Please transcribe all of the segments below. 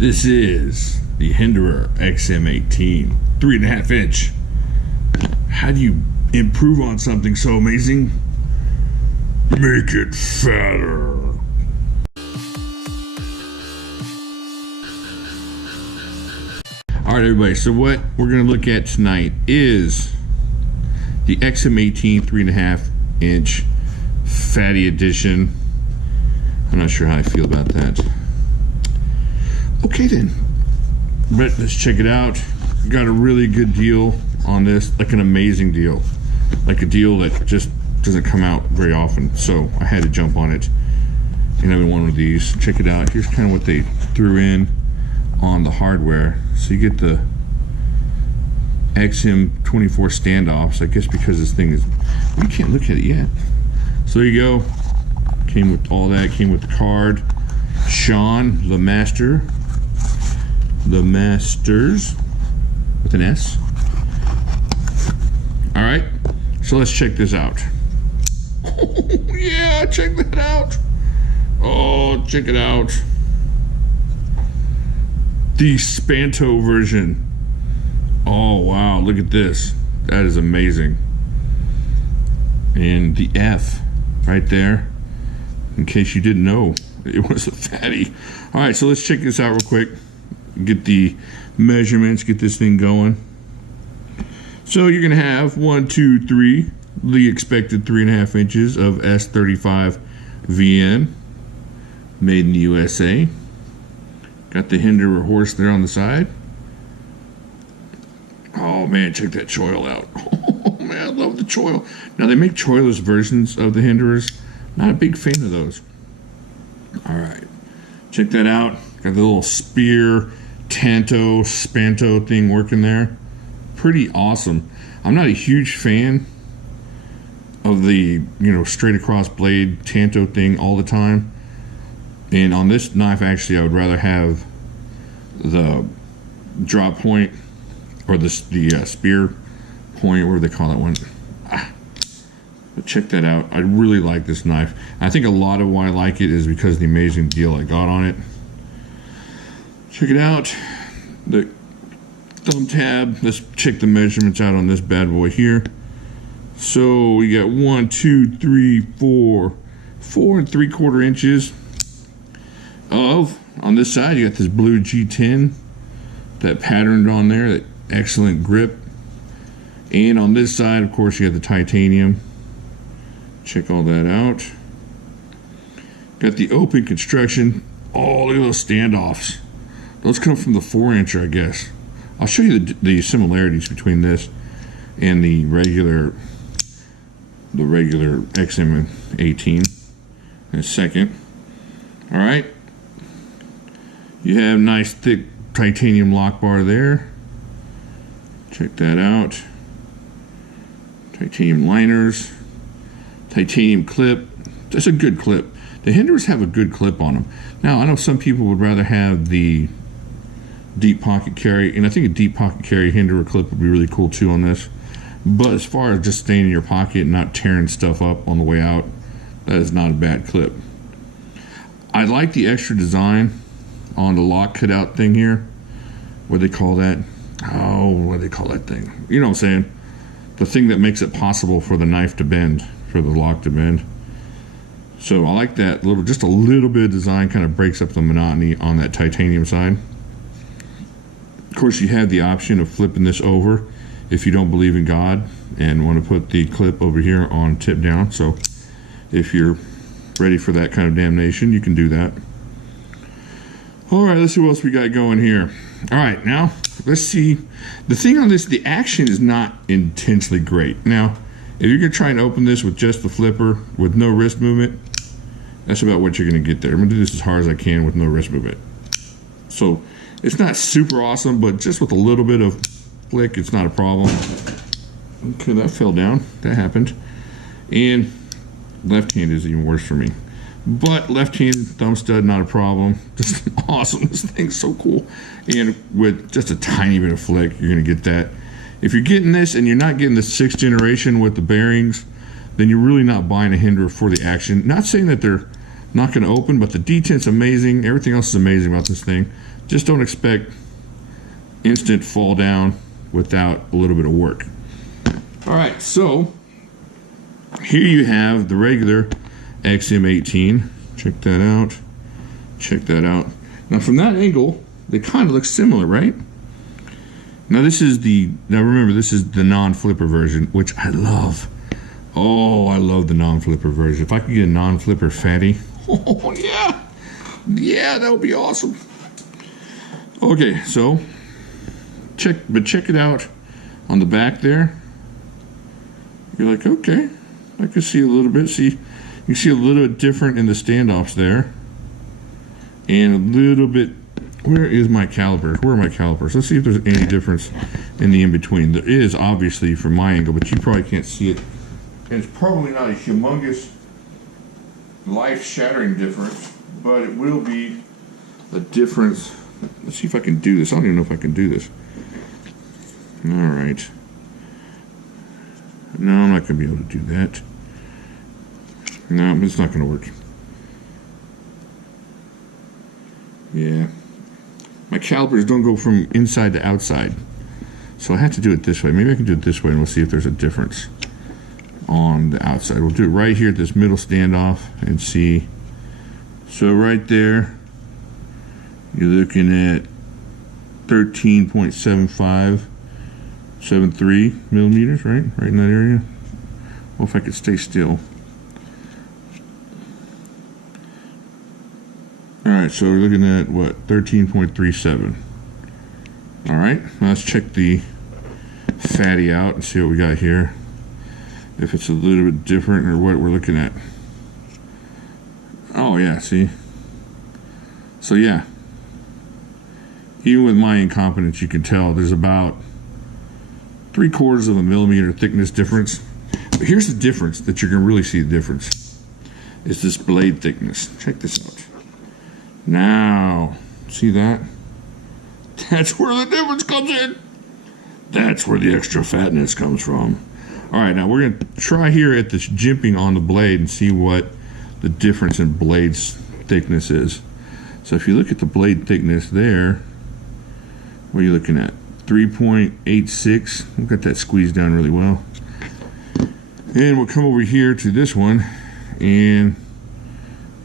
This is the Hinderer XM18, 3.5 inch. How do you improve on something so amazing? Make it fatter. Alright everybody, so what we're going to look at tonight is the XM18 3.5 inch fatty edition. I'm not sure how I feel about that. Okay then, but let's check it out. Got a really good deal on this, like an amazing deal, like a deal that just doesn't come out very often, so I had to jump on it and I've been one of these. Check it out. Here's kind of what they threw in on the hardware. So you get the XM24 standoffs, I guess, because this thing is, you can't look at it yet. So there you go. Came with all that, came with the card. Sean, the Masters with an S. All right, so let's check this out. Oh, yeah, check that out. Oh, check it out. The Spanto version. Oh, wow, look at this. That is amazing. And the F right there, in case you didn't know, it was a fatty. All right, so let's check this out real quick. Get the measurements, get this thing going. So you're gonna have 1, 2, 3, the expected 3.5 inches of S35 VN, made in the USA. Got the Hinderer horse there on the side. Oh man, check that choil out. Oh man, I love the choil. Now they make choilless versions of the Hinderers. Not a big fan of those. All right, check that out. Got the little spear, tanto, spanto thing working there. Pretty awesome. I'm not a huge fan of the, straight across blade tanto thing all the time. And on this knife, actually, I would rather have the drop point or the spear point, whatever they call that one. But check that out. I really like this knife. I think a lot of why I like it is because of the amazing deal I got on it. Check it out. The thumb tab. Let's check the measurements out on this bad boy here. So we got 1, 2, 3, 4 3/4 inches of, on this side you got this blue G10 that patterned on there, that excellent grip. And on this side, of course, you got the titanium. Check all that out. Got the open construction. Oh, look at those standoffs. Those come from the 4-incher, I guess. I'll show you the similarities between this and the regular XM18 in a second. All right. You have nice thick titanium lock bar there. Check that out. Titanium liners. Titanium clip. That's a good clip. The Hinderers have a good clip on them. Now, I know some people would rather have the deep pocket carry, and I think a deep pocket carry Hinderer clip would be really cool too on this. But as far as just staying in your pocket and not tearing stuff up on the way out, that is not a bad clip. I like the extra design on the lock cutout thing here. What do they call that? Oh, what do they call that thing? You know what I'm saying? The thing that makes it possible for the knife to bend, for the lock to bend. So I like that little, just a little bit of design kind of breaks up the monotony on that titanium side. Of course, you have the option of flipping this over if you don't believe in God and want to put the clip over here on tip down. So if you're ready for that kind of damnation, you can do that. All right, let's see what else we got going here. All right, now let's see. The thing on this, the action is not intensely great. Now, if you're gonna try and open this with just the flipper with no wrist movement, that's about what you're gonna get there. I'm gonna do this as hard as I can with no wrist movement. So it's not super awesome, but just with a little bit of flick, it's not a problem. Okay, that fell down. That happened. And left hand is even worse for me. But left-handed thumb stud, not a problem. Just awesome. This thing's so cool. And with just a tiny bit of flick, you're going to get that. If you're getting this and you're not getting the 6th generation with the bearings, then you're really not buying a Hinderer for the action. Not saying that they're Not going to open, but the detent's amazing. Everything else is amazing about this thing. Just don't expect instant fall down without a little bit of work. All right, so here you have the regular XM18. Check that out. Check that out. Now from that angle, they kind of look similar, right? Now this is now remember, this is the non-flipper version, which I love. Oh, I love the non-flipper version. If I could get a non-flipper fatty, oh yeah, yeah, that would be awesome. Okay, so check it out on the back there. You're like, okay, I can see a little bit. See, you can see a little bit different in the standoffs there, and a little bit. Where is my calipers? Where are my calipers? Let's see if there's any difference in the in-between. There is, obviously, from my angle, but you probably can't see it. And it's probably not a humongous, life-shattering difference, but it will be a difference. Let's see if I can do this. I don't even know if I can do this. All right. No, I'm not going to be able to do that. No, it's not going to work. Yeah. My calipers don't go from inside to outside. So I have to do it this way. Maybe I can do it this way and we'll see if there's a difference on the outside. We'll do it right here at this middle standoff and see. So right there, you're looking at 13.7573 millimeters, right? Right in that area. Well, if I could stay still. Alright, so we're looking at what? 13.37. Alright, let's check the fatty out and see what we got here. If it's a little bit different or what we're looking at. Oh yeah, see? So yeah. Even with my incompetence, you can tell there's about 3/4 of a millimeter thickness difference. But here's the difference that you're going to really see the difference. Is this blade thickness. Check this out. Now, see that? That's where the difference comes in. That's where the extra fatness comes from. Alright, now we're going to try here at this jimping on the blade and see what the difference in blade's thickness is. So if you look at the blade thickness there, what are you looking at? 3.86. We've got that squeezed down really well. And we'll come over here to this one, and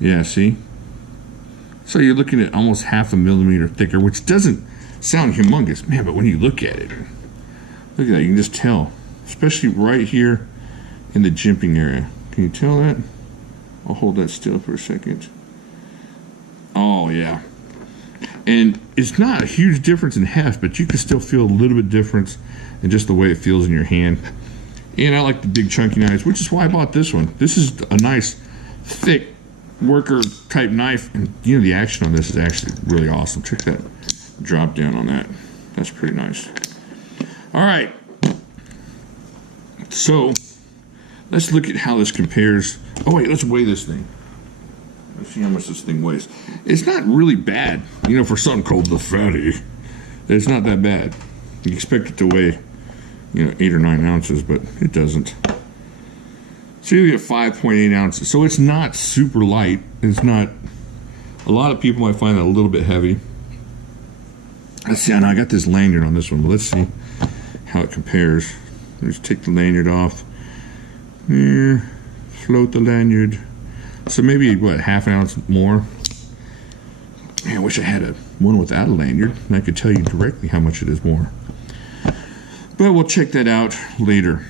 yeah, see? So you're looking at almost 0.5 millimeter thicker, which doesn't sound humongous, man, but when you look at it, look at that, you can just tell, especially right here in the jimping area. Can you tell that? I'll hold that still for a second. Oh yeah. And it's not a huge difference in heft, but you can still feel a little bit difference in just the way it feels in your hand. And I like the big chunky knives, which is why I bought this one. This is a nice, thick, worker type knife, and you know the action on this is actually really awesome. Check that drop down on that. That's pretty nice. Alright, so let's look at how this compares. Oh wait, let's weigh this thing. Let's see how much this thing weighs. It's not really bad, you know, for something called the fatty. It's not that bad. You expect it to weigh, you know, 8 or 9 ounces, but it doesn't. So you get 5.8 ounces. So it's not super light. It's not. A lot of people might find that a little bit heavy. Let's see. I know I got this lanyard on this one, but let's see how it compares. Let's take the lanyard off. There. Float the lanyard. So maybe what, 1/2 ounce more. Man, I wish I had one without a lanyard, and I could tell you directly how much it is more. But we'll check that out later.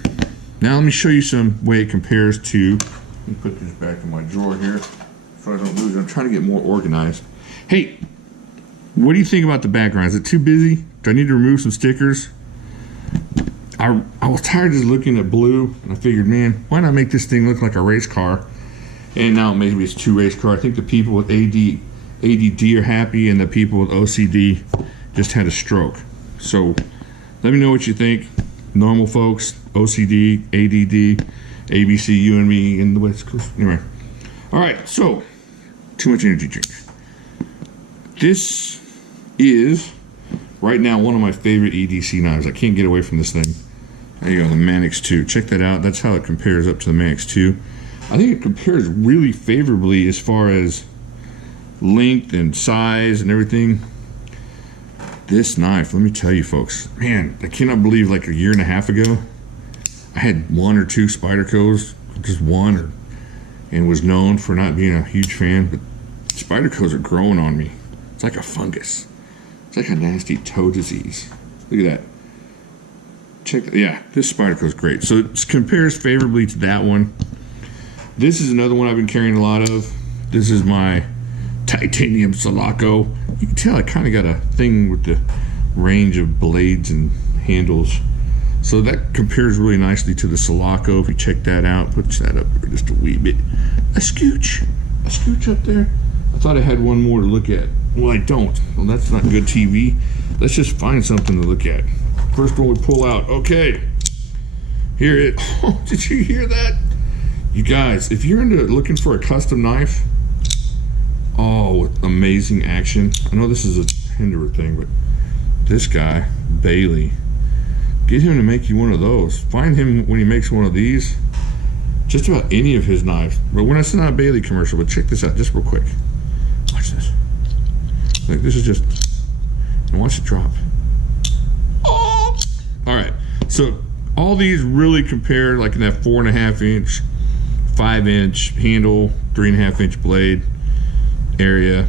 Now let me show you some way it compares to. Let me put this back in my drawer here so I don't lose it. I'm trying to get more organized. Hey, what do you think about the background? Is it too busy? Do I need to remove some stickers? I was tired of just looking at blue, and I figured, man, why not make this thing look like a race car? And now maybe it's 2 race car. I think the people with ADD are happy, and the people with OCD just had a stroke. So let me know what you think. Normal folks, OCD, ADD, ABC, you and me in the West Coast. Anyway. Alright, so, too much energy drink. This is, right now, one of my favorite EDC knives. I can't get away from this thing. There you go, the Manix 2. Check that out. That's how it compares up to the Manix 2. I think it compares really favorably as far as length and size and everything. This knife, let me tell you folks, man, I cannot believe like a year and a half ago I had 1 or 2 Spydercos, just one, and was known for not being a huge fan, but Spydercos are growing on me. It's like a fungus. It's like a nasty toe disease. Look at that. Check that. Yeah, this Spyderco is great. So it compares favorably to that one. This is another one I've been carrying a lot of. This is my titanium Sulaco. You can tell I kind of got a thing with the range of blades and handles. So that compares really nicely to the Sulaco. If you check that out, push that up there just a wee bit. A scooch up there. I thought I had one more to look at. Well, I don't. Well, that's not good TV. Let's just find something to look at. First one we pull out. Okay. Here it. Oh, did you hear that? You guys, if you're into looking for a custom knife, oh, with amazing action. I know this is a Hinderer thing, but this guy, Bailey, get him to make you one of those. Find him when he makes one of these. Just about any of his knives. But when it's not a Bailey commercial, but check this out just real quick. Watch this. Like, this is just, and watch it drop. Oh! All right, so all these really compare like in that 4.5 inch, 5 inch handle, 3.5 inch blade area.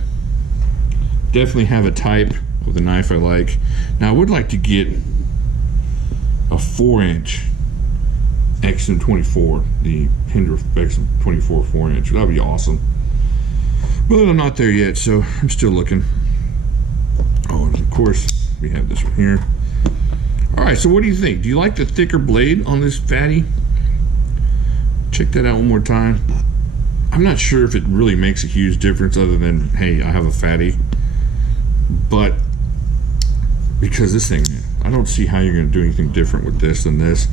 Definitely have a type of the knife I like. Now I would like to get a 4 inch XM-24, the Hinderer XM-24 4 inch. That would be awesome. But I'm not there yet, so I'm still looking. Oh, and of course, we have this one here. All right, so what do you think? Do you like the thicker blade on this fatty? Check that out one more time. I'm not sure if it really makes a huge difference other than, hey, I have a fatty. But because this thing, I don't see how you're going to do anything different with this than this.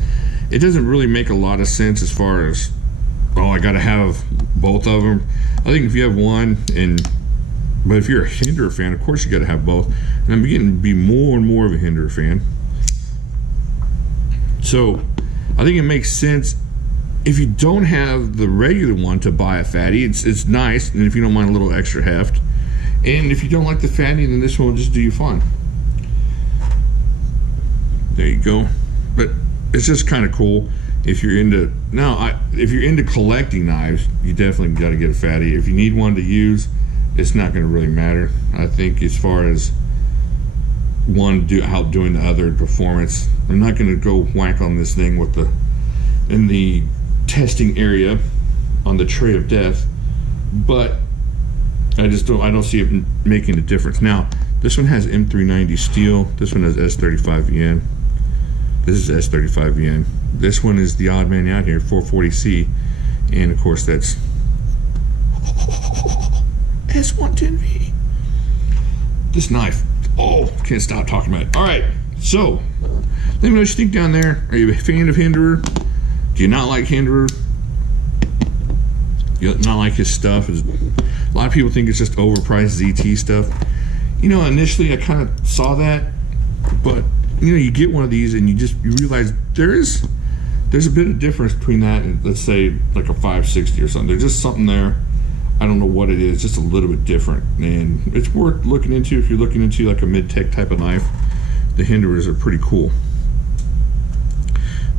It doesn't really make a lot of sense as far as, oh, I got to have both of them. I think if you have one, but if you're a Hinderer fan, of course you got to have both. And I'm beginning to be more and more of a Hinderer fan. So I think it makes sense if you don't have the regular one to buy a fatty. It's nice, and if you don't mind a little extra heft. And if you don't like the fatty, then this one will just do you fine. There you go. But it's just kind of cool if you're into, if you're into collecting knives, you definitely got to get a fatty. If you need one to use, it's not going to really matter. I think as far as one outdoing the other in performance, I'm not going to go whack on this thing with in the testing area on the tray of death, but I don't see it making a difference. Now this one has M390 steel, this one has S35VN, this is S35VN, this one is the odd man out here, 440C, and of course that's S110V. This knife, oh, can't stop talking about it. All right, so let me know what you think down there. Are you a fan of Hinderer? Do you not like Hinderer? You not like his stuff? A lot of people think it's just overpriced ZT stuff. You know, initially I kind of saw that, but you know, you get one of these and you realize there's a bit of difference between that and, let's say, like a 560 or something. There's just something there. I don't know what it is, just a little bit different, and it's worth looking into if you're looking into like a mid-tech type of knife. The Hinderers are pretty cool.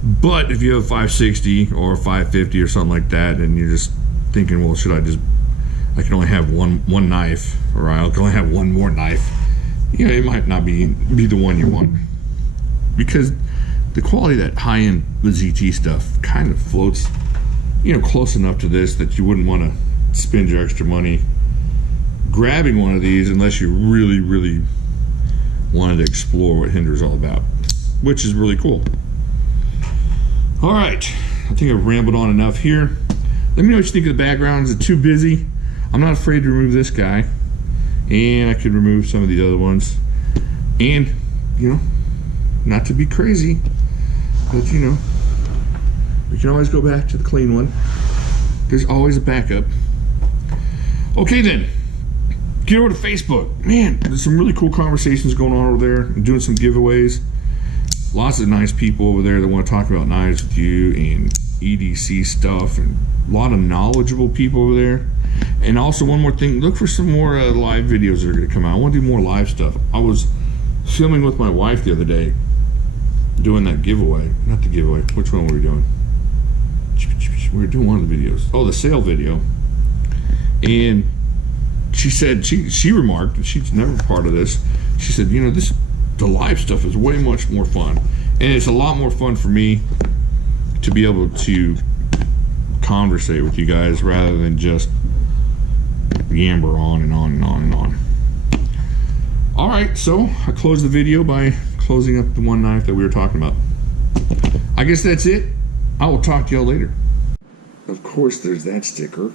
But if you have a 560 or a 550 or something like that, and you're just thinking, well, I can only have one knife, or I can only have one more knife, you know, it might not be the one you want, because the quality of that high-end ZT stuff kind of floats, you know, close enough to this that you wouldn't want to spend your extra money grabbing one of these unless you really, really wanted to explore what Hinderer's all about, which is really cool. All right, I think I've rambled on enough here. Let me know what you think of the background. Is it too busy? I'm not afraid to remove this guy, and I could remove some of these other ones, and you know, not to be crazy, but you know, we can always go back to the clean one. There's always a backup. Okay then, get over to Facebook. Man, there's some really cool conversations going on over there. I'm doing some giveaways. Lots of nice people over there that want to talk about knives with you, and EDC stuff, and a lot of knowledgeable people over there. And also one more thing, look for some more live videos that are going to come out. I want to do more live stuff. I was filming with my wife the other day, doing that giveaway. Not the giveaway. Which one were we doing? We were doing one of the videos. Oh, the sale video. And she said, she remarked, and she's never part of this. She said, you know, the live stuff is way much more fun. And it's a lot more fun for me to be able to conversate with you guys rather than just yammer on and on and on and on. All right, so I closed the video by closing up the one knife that we were talking about. I guess that's it. I will talk to y'all later. Of course, there's that sticker.